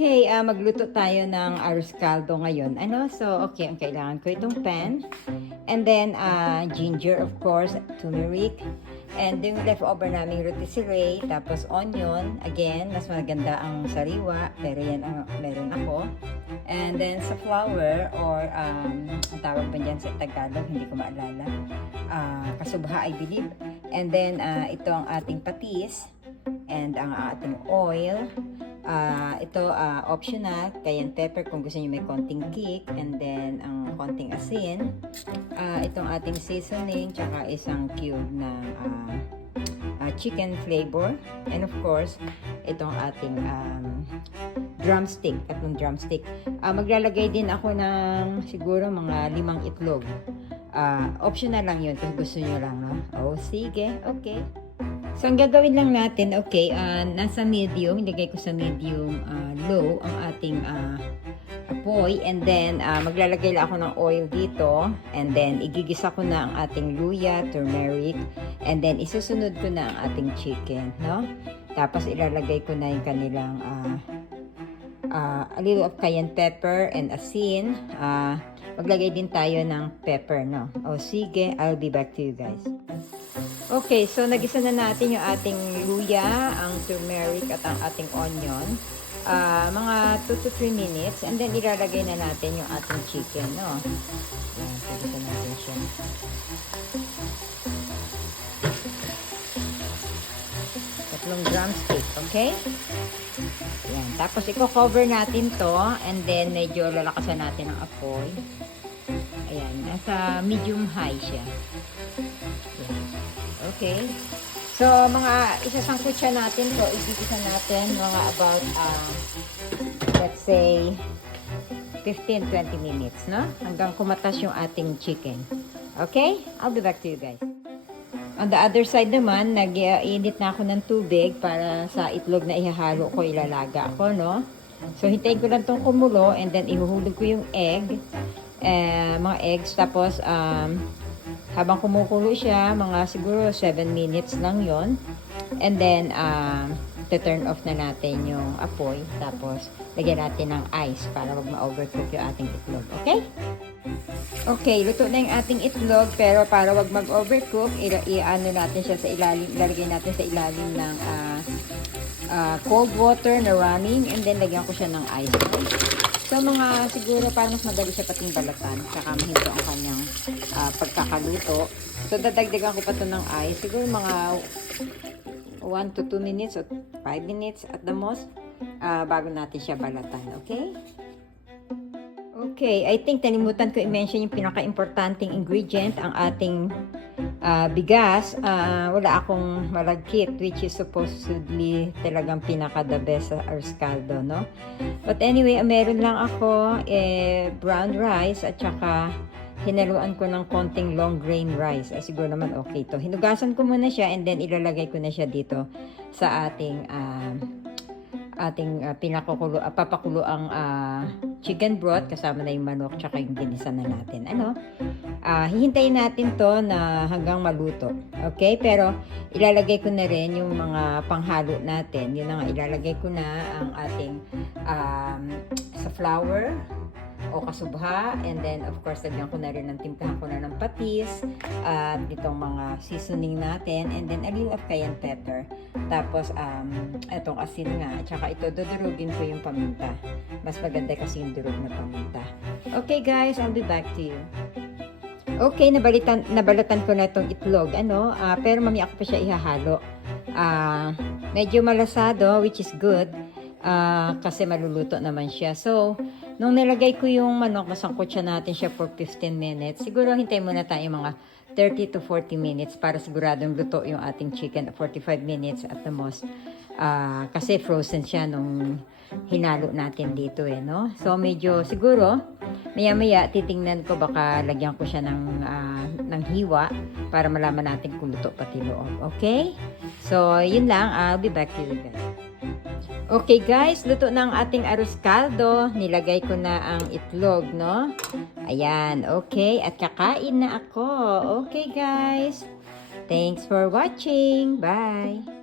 Okay, magluto tayo ng arroz caldo ngayon. So, okay, ang kailangan ko itong pan. And then, ginger, of course, turmeric. And yung leftover naming rotisserie, tapos onion. Again, mas maganda ang sariwa, pero yan ang meron ako. And then, sa flour, or ang tawag pa dyan sa Tagalog, hindi ko maalala. Kasubha, I believe. And then, ito ang ating patis. And ang ating oil. Ito optional, cayenne pepper kung gusto niyo may konting kick, and then ang konting asin, itong ating seasoning, tsaka isang cube ng chicken flavor, and of course itong ating drumstick, tatlong drumstick. Maglalagay din ako ng siguro mga 5 itlog. Optional lang yun kung gusto niyo lang, no? Sige, okay. So, ang gagawin lang natin, okay, nasa medium, ilagay ko sa medium low ang ating apoy, and then maglalagay lang ako ng oil dito, and then igigisa ko na ang ating luya, turmeric, and then isusunod ko na ang ating chicken, no? Tapos ilalagay ko na yung kanilang a little of cayenne pepper and asin. Maglagay din tayo ng pepper, no? Sige, I'll be back to you guys. Okay, so nagisa na natin yung ating luya, ang turmeric at ang ating onion. Mga 2 to 3 minutes, and then ilalagay na natin yung ating chicken, no? Ayan, pagisa natin siya. Tatlong drumstick, okay? Ayan, tapos i-cover natin to, and then medyo lalakasan natin ang apoy. Ayan, nasa medium high siya. Ayan. Okay. So, mga isasangkot siya natin to, igigisa natin mga about, let's say, 15-20 minutes, no? Hanggang kumatas yung ating chicken. Okay? I'll be back to you guys. On the other side naman, nag-iinit na ako ng tubig para sa itlog na ihahalo ko, ilalaga ko, no? So, hintayin ko lang itong kumulo, and then ihuhulog ko yung egg, mga eggs, tapos, habang kumukulo siya, mga siguro 7 minutes lang yon. And then, turn off na natin yung apoy. Tapos, lagyan natin ng ice para wag ma-overcook yung ating itlog. Okay? Okay, luto na yung ating itlog. Pero para wag mag-overcook, i-ano natin siya sa ilalim, ilalagay natin sa ilalim ng cold water na running. And then, lagyan ko siya ng ice. So, mga siguro parang mas madali siya pating balatan. Saka mahinto ang kanyang pagkakaluto. So, dadagdagan ko pa ito ng ice. Siguro mga 1 to 2 minutes or 5 minutes at the most bago natin siya balatan. Okay? Okay, I think nalimutan ko i-mention yung pinaka-importanting ingredient, ang ating bigas. Wala akong malagkit, which is supposedly talagang pinaka-the best sa arroz caldo, no? But anyway, meron lang ako brown rice at saka hinaluan ko ng konting long grain rice. Siguro naman okay to. Hinugasan ko muna siya, and then ilalagay ko na siya dito sa ating papakulo ang chicken broth, kasama na yung manok, tsaka yung ginisa na natin. Hihintayin natin to na hanggang maluto. Okay? Pero ilalagay ko na rin yung mga panghalo natin. Yun na nga, ilalagay ko na ang ating sa flour o kasubha, and then of course lagyan ko na rin ng timplahan ko na ng patis at itong mga seasoning natin, and then a little of cayenne pepper, tapos itong asin nga, at saka ito dudurugin ko yung paminta. Mas maganda kasi yung durug na paminta. Okay guys, I'll be back to you. Okay, nabalatan ko na itong itlog, pero mamaya ako pa siya ihahalo. Medyo malasado, which is good, kasi maluluto naman siya. So, nung nilagay ko yung manok, masangkot siya natin siya for 15 minutes. Siguro hintayin muna tayo mga 30 to 40 minutes para siguradong luto yung ating chicken. 45 minutes at the most. Kasi frozen siya nung hinalo natin dito, no? So, medyo siguro, maya-maya titingnan ko, baka lagyan ko siya ng hiwa para malaman natin kung luto pati loob. Okay? So, yun lang. I'll be back to you guys. Okay guys, luto na ang ating arroz caldo. Nilagay ko na ang itlog, no? Ayan, okay. At kakain na ako. Okay guys. Thanks for watching. Bye.